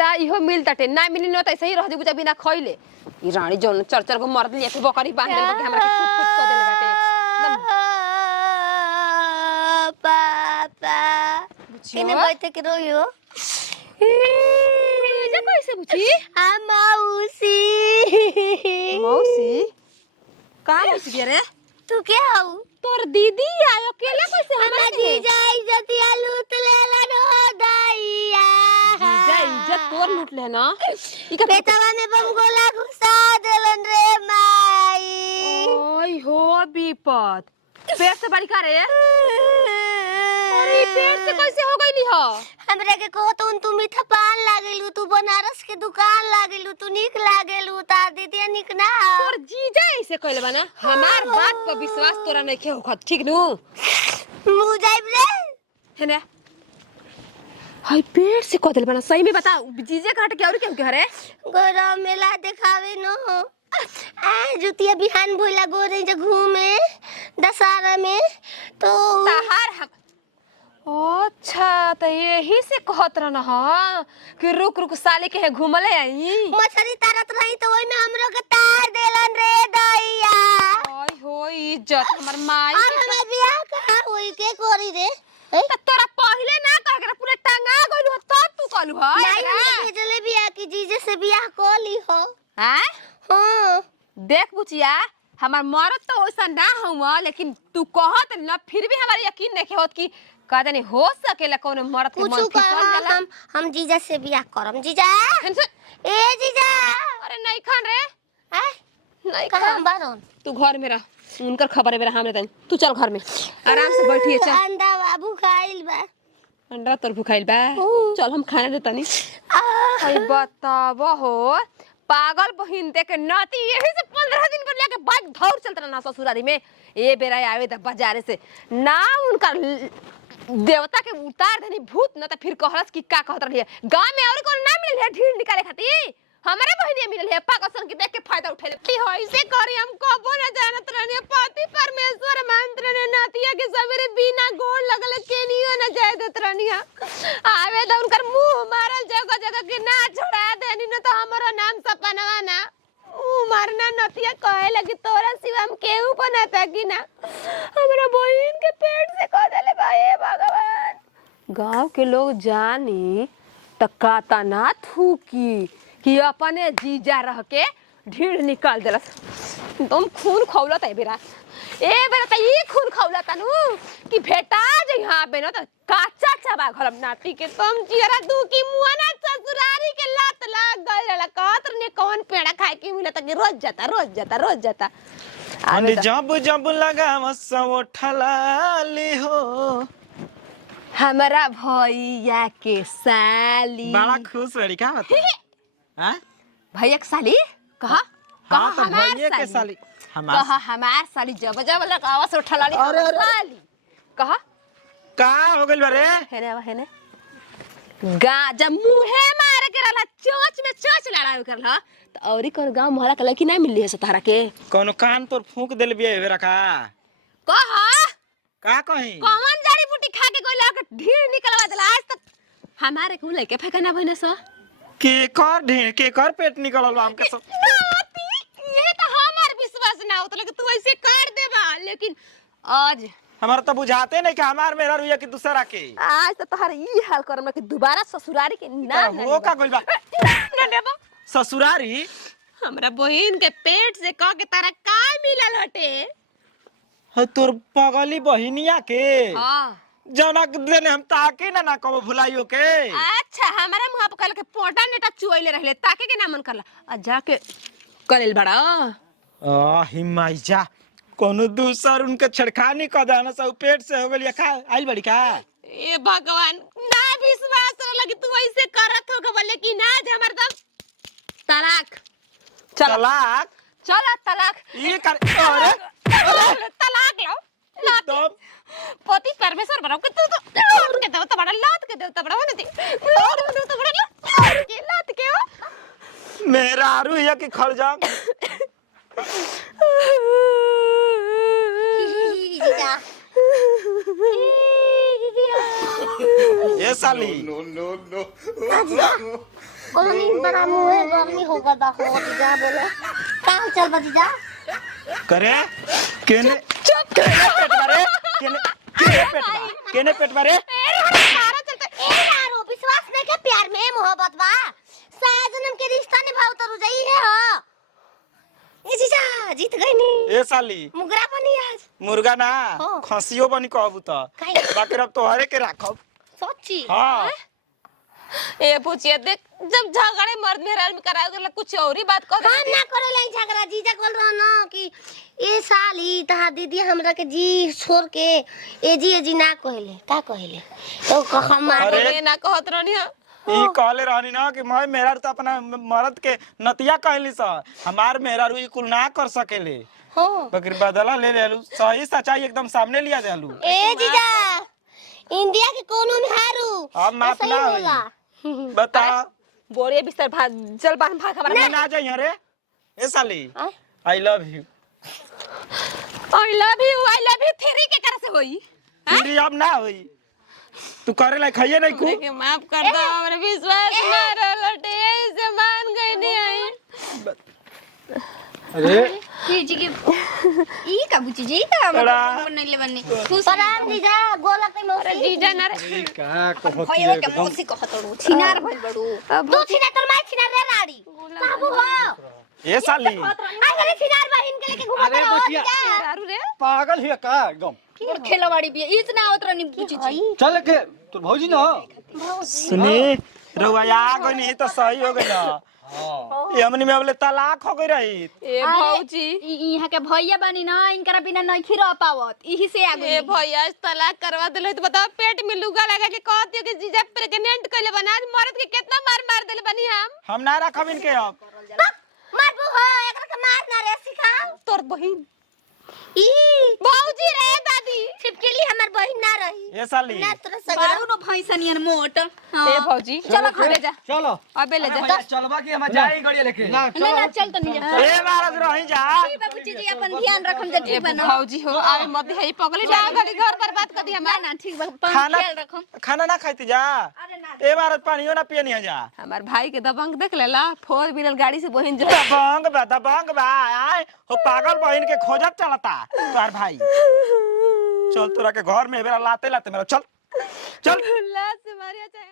जा इहो मिल तटे ना मिली न त ऐसे ही रह देबू बिना खइले ई रानी जौन चर चर को मर दिए के बकरी बांध देल के हमरा के कुछ कुछ कर देले बाटे पापा किने बैठे के रोयो जा कैसे बुची आ मौसी मौसी का मौसी रे तू क्या हऊ तोर दीदी आयो केला कैसे हमरा जीजा इज्जत या लूट लेला नो दैया जीजा इज्जत तोर लूट ले ना ई का पेटवा में बम गोला घुसा देलन रे माई ओय हो विपत पेट से बड़ी का रे अरे पेट से कैसे हो गईली हो हमरा के कहतून तू मीठा पान लागेलू तू बनारस के दुकान लागेलू तू निक लागेलू तार दीदी निक ना तोर जीजा ऐसे कहले बना हमार बात पर विश्वास तोरा नहीं के होखत ठीक नु मु जाइब रे हेने हाय पेट से कह देल बना सही में बता जीजे घाट के और के रे गोरा मेला दिखावे न हो आ जुतिया बिहान भोला गोरे जे घूमे दशहरा में तो तहार अच्छा तो यही से कहत रहना हां कि रुक रुक साले के घूमले आई मछली तारत रही तो ओइ में हमरो के तार देलन रे दैया ओय हो इज्जत हमर माई और हमर बियाह कहां होई के करी रे त तोरा पहिले ना कह के पूरा टांगा गइलु तब तू कहलु ह नहीं भेजले बियाह की जीजे से बियाह कोली हो हैं हां देख बुचिया हमार मरद तो वैसा ना हुआ लेकिन तू कहत ना फिर भी हमारे यकीन नहीं होत कि कहते नहीं हो सकेला कौन मरद के मन फिसल जाला हम जीजा से बियाह करम जीजा ए जीजा अरे नहीं खान रे हैं नहीं कहां खान बारन तू घर में रह उनकर खबर है मेरा हमरे तन तू चल घर में आराम से बैठिए चल अंडा बाबू खाइल बा अंडा तोर भुखाइल बा चल हम खाने दे तनी अरे बताव हो पागल बहिन देख नाती यही से 15 दिन पर लेके बाइक धौर चलत रहना ससुरारी में ए बेरा आवे त बाजारे से ना उनका देवता के उतार देनी भूत न त फिर कहलस कि का कहत रही गांव में और कोन ना मिलल है ढील निकाले खातिर हमारे बहिनी मिलल है पागल के देख के फायदा उठेले की होई से करी हम कबो न जानत रहनी पति परमेश्वर मंत्र ने नातिया के सवेरे बिना गोड़ लगल केनियो न जाय देत रहनी आवे त उनकर मुंह मारल जगह जगह के ना छोड़ा देनी न त हमरो नाम सपनवा ना ऊ मारना नतिया कहे लगी तोरा सिवा हम केहू बनाता कि ना हमरा बहिन के पेट से कह देले भाई भगवान गांव के लोग जानी त काता ना थूकी कि अपने जीजा रह के ढीढ़ निकाल देलस तुम खून खौलत है बेरा ए बेरा त ई खून खौलत नु कि भेटा जे यहां पे न त काचा चबा घरम नाती के तुम चियरा दू की मुआ ना ससुरारी के लात लाग गइल ला कहत ने कौन पेड़ा खाए की मिलत कि रोज जाता अरे जब जब लगा मसो ठलाली हो हमरा भैया के साली बड़ा खुश बड़ी का बता हां भैया के साली कहा हां तो भैया के साली हमार साली जब जब लगावा से उठलाली साली कहा का हो गइल बारे हेने जब मुहे मारे के रहला चोच में चोच लड़ाई करला तो औरी कोन गांव मोहल्ला के लड़की नहीं मिलली है सतारा के कोनो कान तोर फूंक देल बिया बेरा कहा का कहीं कौन जड़ी बूटी खा के गोला के ढीर निकलवा देला आज तक हमारे को लेके फेंकना भइने सो के कर ढेर के कर पेट निकलल बा हमके सब ये तो हमार विश्वास ना होत लेकिन तू ऐसे कर देबा लेकिन आज हमारा तो बुझाते नहीं कि हमार मेरा रुइया की दूसरा के आज तो तोहर ई हाल करम कि दोबारा ससुरारी के ना हो का गइल बा ना देबो ससुरारी हमरा बहिन के पेट से कह के तारा का मिलल हटे है तोर पगली बहिनिया के हां जौना देने हम ताके ना कबो भुलाइयो के अच्छा हमारा मुंह पे कहल के पोटा नेटा चुइले रहले ताके के ना मन करला आ जाके करेल बड़ा आ हिमाई जा कोनो दूसर उनके छड़खानी क दाना सब पेट से हो गेलिया का आइल बड़ी का ए भगवान ना विश्वास लगी तू ऐसे करत हो के लेकिन आज हमर दम तलाक तलाक चला तलाक ये कर अरे तलाक लो तब पति परमेश्वर बनाओ कि तू तो के देवता बड़ा लात के देवता बड़ा होने दी लात के देवता बड़ा लात के हो मेरा आरू या कि खल जा ये साली No. कोनी बड़ा मुंह है गर्मी होगा दा हो भतीजा बोले कहां चल भतीजा करे केने चुप केने पेट मारे केने पेट मारे सारा चलते ए यारो विश्वास नहीं के प्यार में मोहब्बत बा साया जन्म के रिश्ता निभाओ तो रुजाई है हो ए जीजा जीत गई नी ए साली मुगरा बनी आज मुर्गा ना हाँ। खसियो बनी कहबू त काहे? बाकी अब तोहरे के राखब सच्ची हां ए पूछिए देख जब झगड़े मर्द मेहरान में कराए तो कुछ और ही बात कर हम ना करे लाई झगड़ा जीजा बोल रहा ना कि ए साली तहा दीदी हमरा के जी छोड़ के ए जी ना कहले का कहले तो हम अरे। अरे ना कहत रहनी है ई कहले रहनी ना कि मैं मेरा तो अपना मर्द के नतिया कहली स हमार मेहरारू ई कुल ना कर सकेले हां बकरी बदला ले लेलू सही सच्चाई एकदम सामने लिया देलू ए जीजा इंडिया के कोनो में हारू अब माफ ऐसा ही ना होई। होगा। बता बोरे बिस्तर भात जल पान भात खबर ना जाइए रे ए साली आय? I love you I love you three के करे से होई तेरी अब ना होई तू करे ला खाइए नहीं को के माफ कर दो हमरे विश्वास ना रहलटे ऐसे मान गई नहीं आई अरे जी के ई का बुची जी का बड़ा। नहीं ले बन्नी प्रणाम जीजा गोला के अरे मौसी जीजा ना रे का कहत होय के मौसी कहतड़ू छिनार भइल बड़ू तू छिना तर माय छिना रे लाड़ी बाबू हो ए साली आ गले छिनार बहिन के लेके घुमा अरे बचिया। दारू रे पागल है का एकदम और खेलवाड़ी भी इतना आवत रहनी बुची जी चल के तू भौजी ना सुनी रवैया कोई नहीं तो सही हो गई ना ये हमनी में अबले तलाक हो गई रही ए भौजी यहाँ के भैया बनी ना इनकरा बिना नहीं खिरा पावत इही से आ ए गई भैया तलाक करवा देले तो बताओ पेट में लुगा लगा के कहती कि जीजा प्रेग्नेंट कइले बना मर्द के कितना मार देले बनी हम ना रखब इनके अब मारबू हो एकरा के मार ना रे सिखाओ तोर बहिन ई भौजी रे दादी छिपकली हमर बहिन ना रही ए साली ना तोरा सगरा बारू नो भैसनियन मोट ए भौजी चलो खा ले जा चलो अबे ले जा चलबा की हम जाई गाड़ी लेके ना नहीं ना चल तो नहीं जा ए महाराज रही जा बाबूजी जी अपन ध्यान रखम जे ठीक बना भौजी हो आवे मत है पगली डागली घर बर्बाद कर दी ना हमार ना ठीक बा खाना ख्याल रखम खाना ना खाती जा ए महाराज पानियो ना पिए नहीं जा हमार भाई के दबंग देख लेला 4 व्हीलर गाड़ी से बहिन जो दबंग बा आय हो पागल बहन के खोजत चलता तोर भाई चल तोरा के घर में बेरा लाते लाते मेरा चल चल लात से मारिया चाहे